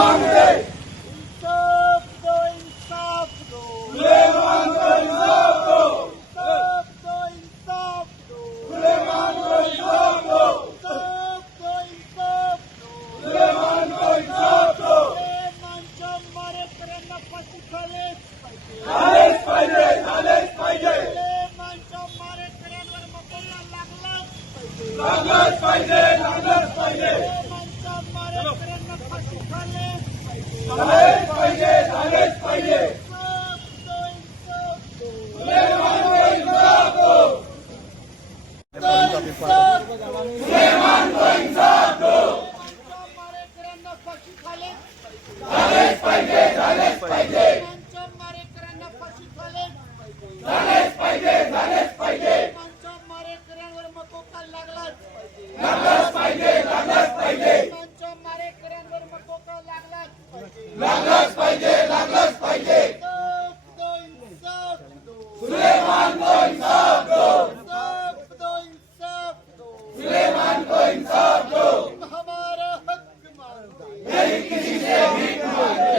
मांगते इंसाफ दो, इंसाफ दो, सुलेमान को इंसाफ दो, इंसाफ दो, इंसाफ दो, सुलेमान को इंसाफ दो, इंसाफ दो, इंसाफ दो, सुलेमान को इंसाफ दो, सुलेमानच्या मारेकऱ्यांना फाशी झालेच पाहिजे. झालेच पाहिजे, झालेच पाहिजे, सुलेमानच्या मारेकऱ्यांवर मकोला लागलाच पाहिजे. लागलंच पाहिजे, लागलंच पाहिजे, सुलेमानच्या मारेकऱ्यांना फाशी झालेच पाहिजे. झालेच पाहिजे, झालेच पाहिजे, इंसाफ दो, इंसाफ दो, सुलेमान को इंसाफ दो, इंसाफ दो. सुलेमान को इंसाफ दो, सुलेमानच्या मारेकऱ्यांना फाशी झालेच पाहिजे. झालेच पाहिजे, झालेच पाहिजे, सुलेमानच्या मारेकऱ्यांना फाशी झालेच पाहिजे. झालेच पाहिजे, झालेच पाहिजे, सुलेमानच्या मारेकऱ्यांवर मकोका लागलाच पाहिजे. लागलंच पाहिजे, लागलंच पाहिजे, सुलेमानच्या मारेकऱ्यांवर मकोका लागलाच पाहिजे. लागलंच पाहिजे, लागलंच पाहिजे, इंसाफ दो, इंसाफ दो, सुलेमान को इंसाफ दो, इंसाफ दो, इंसाफ दो. सुलेमान को इंसाफ दो, हमारा हक मांगते, नहीं किसी से भीख मांगते,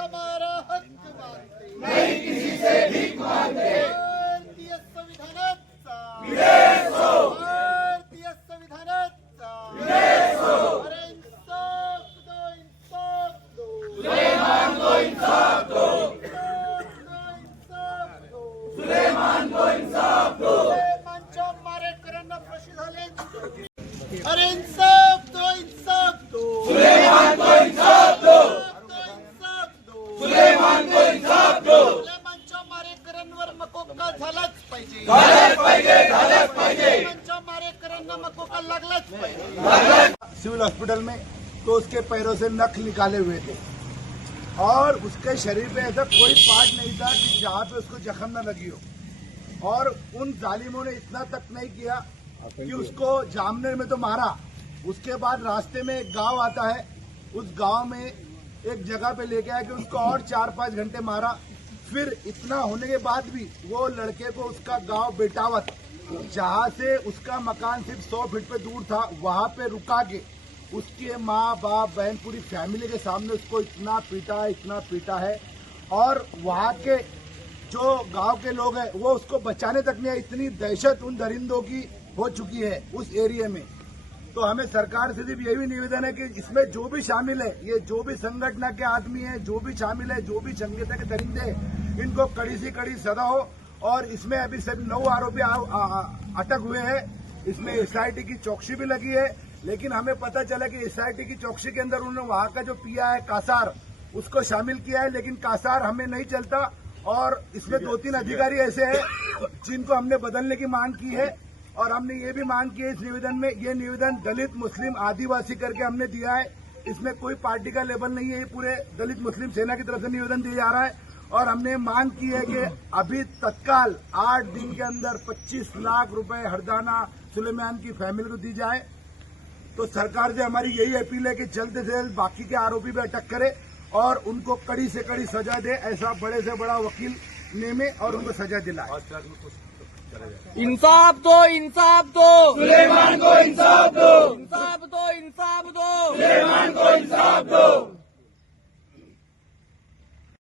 हमारा हक मांगते. नहीं किसी से भीख मांगते, भारतीय संविधानाचा विजय हो, भारतीय संविधानाचा विजय हो, अरे इंसाफ दो, इंसाफ दो, सुलेमान को इंसाफ दो, इंसाफ दो. सुलेमान को इंसाफ दो, सुलेमानच्या मारेकऱ्यांना फाशी झालेच पाहिजे. अरे इंसाफ दो, इंसाफ दो, सुलेमान को इंसाफ दो, इंसाफ दो. सुलेमान को इंसाफ दो, सुलेमानच्या मारेकऱ्यांवर मकोका झालाच पाहिजे. झालेच पाहिजे, झालेच पाहिजे, सुलेमानच्या मारेकऱ्यांना मकोका लागलाच पाहिजे. सिविल हॉस्पिटल में तो उसके पैरों से नख निकाले हुए थे और उसके शरीर पे ऐसा कोई पार्ट नहीं था कि जहाँ पे उसको जख्म न लगी हो. और उन जालिमों ने इतना तक नहीं किया कि उसको जामनेर में तो मारा, उसके बाद रास्ते में एक गांव आता है, उस गांव में एक जगह पे लेके आया कि उसको और 4-5 घंटे मारा. फिर इतना होने के बाद भी वो लड़के को उसका गांव बेटावत, जहाँ से उसका मकान सिर्फ 100 फीट पे दूर था, वहां पे रुका के उसके माँ बाप बहन पूरी फैमिली के सामने उसको इतना पीटा है. और वहाँ के जो गांव के लोग हैं वो उसको बचाने तक नहीं आए. इतनी दहशत उन दरिंदों की हो चुकी है उस एरिया में. तो हमें सरकार से सिर्फ यही निवेदन है कि इसमें जो भी शामिल है, ये जो भी संगठन के आदमी है, जो भी शामिल है, जो भी संगठन के दरिंदे हैं, इनको कड़ी से कड़ी सजा हो. और इसमें अभी सभी 9 आरोपी अटक हुए हैं. इसमें एसआईटी की चौकसी भी लगी है, लेकिन हमें पता चला कि एसआईटी की चौकसी के अंदर उन्होंने वहां का जो पिया है कासार, उसको शामिल किया है, लेकिन कासार हमें नहीं चलता. और इसमें 2-3 अधिकारी ऐसे हैं जिनको हमने बदलने की मांग की है. और हमने ये भी मांग की है इस निवेदन में, ये निवेदन दलित मुस्लिम आदिवासी करके हमने दिया है. इसमें कोई पार्टी का लेबल नहीं है, ये पूरे दलित मुस्लिम सेना की तरफ से निवेदन दिया जा रहा है. और हमने मांग की है कि अभी तत्काल 8 दिन के अंदर 25 लाख रुपए हरजाना सुलेमान की फैमिली को दी जाए. तो सरकार से हमारी यही अपील है कि जल्द से जल्द बाकी के आरोपी पे अटक करे और उनको कड़ी से कड़ी सजा दे. ऐसा बड़े से बड़ा वकील नेमे और उनको सजा दिलाए. इंसाफ दो, इंसाफ दो, सुलेमान को इंसाफ दो, इंसाफ दो, इंसाफ दो, सुलेमान को इंसाफ दो.